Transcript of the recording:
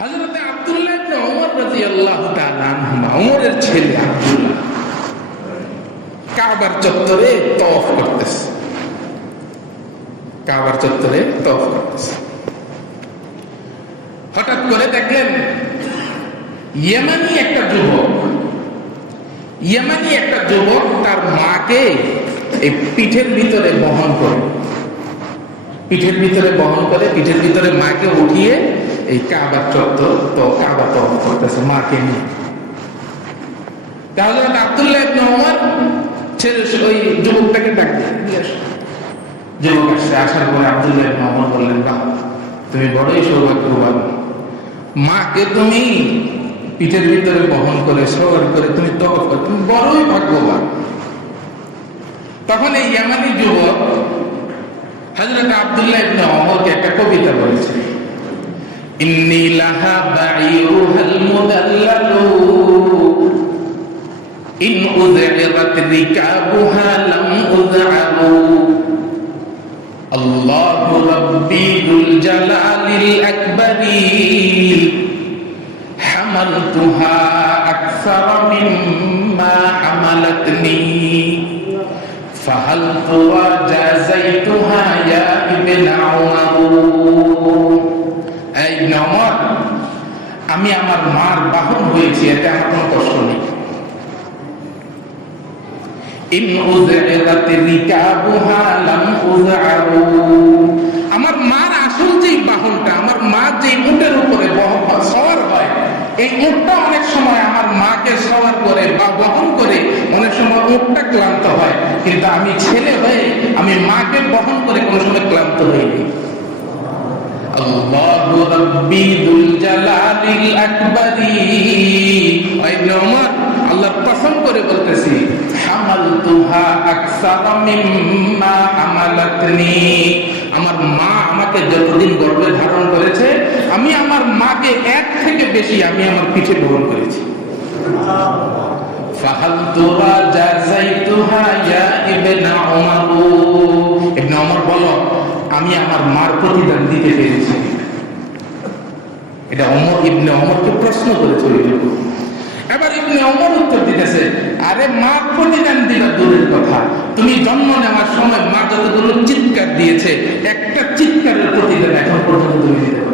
হযরত আব্দুল্লাহ ইবনে ওমর রাদিয়াল্লাহু তাআলা আনহুমা, ওমরের ছেলে আব্দুল্লাহ, কাবার চত্বরে তওয়াফ করতেছে। কাবার চত্বরে তওয়াফ করতেছে। হঠাৎ করে দেখলেন ইয়েমানি একটা যুবক তার মাকে এই পিঠের ভিতরে বহন করে পিঠের ভিতরে মাকে উঠিয়ে এই কাবার চত্বর কাবা তওয়াফ করতেছে মাকে নিয়ে। তাহলে আব্দুল্লাহ ইবনে ওমর ছেলে ওই যুবকটাকে ডাক দিয়ে যুবক আসছে। আসার পরে আব্দুল্লাহ ইবনে ওমর বললেন, বাহ, তুমি বড়ই সৌভাগ্যবান, মাকে তুমি পিঠের ভিতরে বহন করে সওয়ার করে তুমি তওয়াফ করো, তুমি বড়ই ভাগ্যবান। তখন এই ইয়ামানি যুবক হযরত আব্দুল্লাহ ইবনে ওমরকে একটা কবিতা বলেছে, ইন্নী লাহা বাঈরুহাল মুদাল্লালু ইন উযইরাত রিকাবুহা লাম উযআবু আল্লাহু রাব্বি যুল জালালিল আকবারি হামালতুহা আকসারা মিম্মা হামালাতনি ফাহাল তুওয়া জাযাইতুহা ইয়া ইবনে ওমর। এই ইবনে ওমর, আমি আমার মার বাহন হয়েছি, এতে আমার কোনো কষ্ট নেই। ইন উযইরাত রিকাবুহা লাম উযআবু, আমার মার আসল যে বাহনটা, আমার মা যে উটের উপরে সওয়ার হয়, এই উটটা অনেক সময় আমার মাকে সওয়ার করে বা বহন করে অনেক সময় উটটা ক্লান্ত হয়, কিন্তু আমি ছেলে হয়ে আমি মাকে বহন করে কোনো সময় ক্লান্ত হইনি। আল্লাহু রাব্বি যুল জালালিল আকবারি, ইবনে ওমর আল্লাহর কসম করে বলতেছি, হামালতুহা আকসারা মিম্মা হামালাতনি, আমার মা আমাকে যতদিন গর্ভে ধারণ করেছে, আমি আমার মাকে এর থেকে বেশি আমি আমার পিঠে বহন করেছি। ফাহাল তুরা জাযাইতুহা ইয়া ইবনে ওমর, ইবনে ওমর বলো, আমি আমার মার প্রতিদান দিতে পেরেছি। এটা ইবনে ওমরকে প্রশ্ন করেছে। এবার ইবনে ওমর উত্তর দিতেছে, আরে মা প্রতিদান দিলা দূরের কথা, তুমি জন্ম নেওয়ার সময় মা যতগুলো চিৎকার দিয়েছে, একটা চিৎকারের প্রতিদান এখন পর্যন্ত তুমি দিতে পারো।